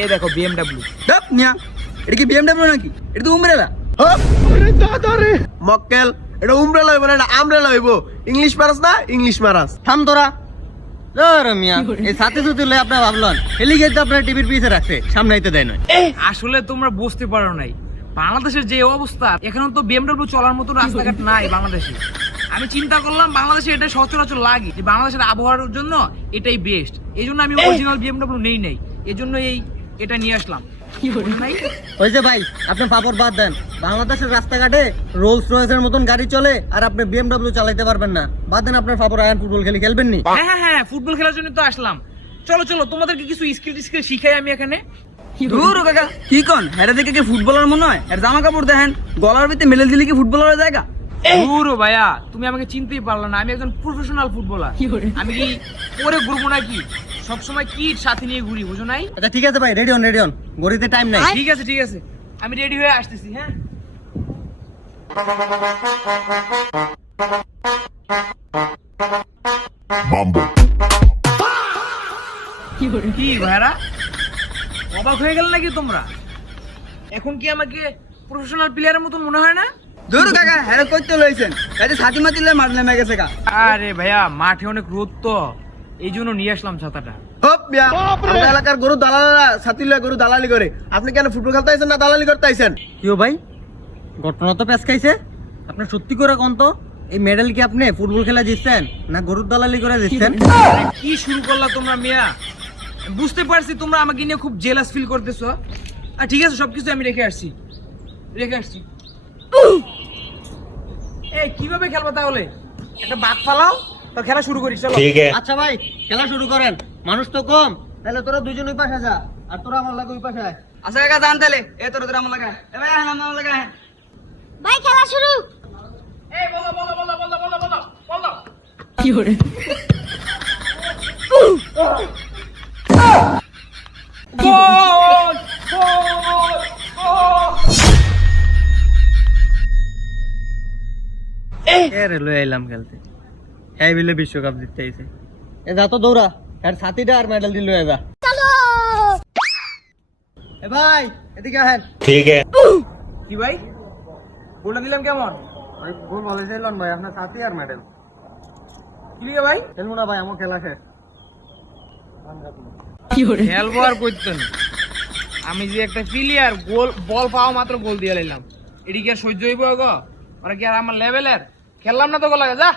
এই দেখো বিএমডব্লিউ। ডাব মিয়া, এটা কি বিএমডব্লিউ নাকি? এটা তো উমব্রেলা। আরে দাদা রে মক্কেল, এটা উমব্রেলা হইব না, এটা আমব্রেলা হইব। ইংলিশ মারাস না, ইংলিশ মারাস। থাম তোরা। ধর মিয়া, এই সাথে সাথে লয়ে আপনি ভাবলেন হেলিগেট আপনার টিভির পিছে রাখছে, সামনে আইতে দেয় না। আসলে তোমরা বুঝতে পারো নাই, বাংলাদেশের যে অবস্থা, এখানে তো বিএমডব্লিউ চলার মতো রাস্তাঘাট নাই বাংলাদেশে। আমি চিন্তা করলাম বাংলাদেশে এটা সচরাচর লাগে, যে বাংলাদেশের আবহাওয়ার জন্য এটাই বেস্ট। এই জন্য আমি অরিজিনাল বিএমডব্লিউ নেই নাই, এই জন্য এটা নিয়ে আসলাম। ওই যে ভাই, আপনি পাপড় বাদ দেন। বাংলাদেশের রাস্তাঘাটে রোলস রয়েসের মতন গাড়ি চলে, আর আপনি বিএমডব্লিউ চালাইতে পারবেন না। বাদ দেন আপনার পাপড়, আয়ন ফুটবল খেলবেন নি? হ্যাঁ, ফুটবল খেলার জন্য তো আসলাম। চলো তোমাদেরকে কিছু স্কিল শিখাই আমি এখানে। দূর কাকা, কি কোন হেরে দেখে কি ফুটবলার মনে হয়? এর জামা কাপড় দেখেন, গলার ভিতরে মেলে দিলে কি ফুটবলারের জায়গা? দূর ভাইয়া, তুমি আমাকে চিনতেই পারলো না। আমি একজন প্রফেশনাল ফুটবলার। আমি কি পরে ঘুরবো নাকি? সবসময় কিট সাথে নিয়ে ঘুরি, বুঝো নাই? আচ্ছা ঠিক আছে ভাই, রেডি হন। গড়িতে টাইম নাই। ঠিক আছে, আমি রেডি হয়ে আসতেছি। হ্যাঁ, কি ভাইরা অবাক হয়ে গেল নাকি তোমরা? এখন কি আমাকে প্রফেশনাল প্লেয়ারের মতো মনে হয় না? দূর কাকা, হেরে কইতে লইছেন, কাজে ছাতি মাতিলে মারলে মেগেছে কা। আরে ভাইয়া, মাঠে অনেক রোদ তো, এই জন্য নিয়ে আসলাম ছাতাটা। হপ মিয়া, আমাদের এলাকার গরু দালালরা ছাতি লয়ে গরু দালালি করে। আপনি কেন ফুটবল খেলতে আইছেন না দালালি করতে আইছেন? কিও ভাই, ঘটনা তো পেছ খাইছে। আপনি সত্যি করে কোন তো, এই মেডেল কি আপনি ফুটবল খেলা জিতছেন না গরুর দালালি করে জিতছেন? কি শুরু করলা তোমরা মিয়া? বুঝতে পারছি তোমরা আমাকে নিয়ে খুব জেলাস ফিল করতেছো। আর ঠিক আছে, সবকিছু আমি রেখে আসছি। এই কিভাবে খেলবো তাহলে? একটা বাদ ফালাও, তো খেলা শুরু করি। চলো। আচ্ছা ভাই, খেলা শুরু করেন। মানুষ তো কম, তাহলে তোরা দুজন ওই পাশে যা, আর তোরা আমার লাগে ওই পাশে আয়। আচ্ছা কাকা, জান তাহলে এ তোরা আমার লাগা, এ ভাই আমার লাগা। ভাই খেলা শুরু। এই বলো। কি করে? গোল! এরে লই আইলাম খেলতে, এই বিলে বিশ্বকাপ জিততে আইছে। এ যা তো দৌড়া, আর ছাতিটা আর মেডেল দিল লয়ে যা। চলো। এ ভাই এদিকে আহেন। কি ভাই, গোলটা দিলাম কেমন? ওই গোল ভালো চাইলেন ভাই, আপনার ছাতি আর মেডেল। কি লিখে ভাই? খেলবো না ভাই, আমার খেলা শেষ। কি করে? খেলবো আর করতেন। আমি যে একটা প্লেয়ার, বল পাওয়া মাত্র গোল দিয়ে লাইলাম। এটি কি আর সহ্য হইব গো? ওরা কি আর আমার লেভেলের? খেললাম না তো গো লাগে, যা।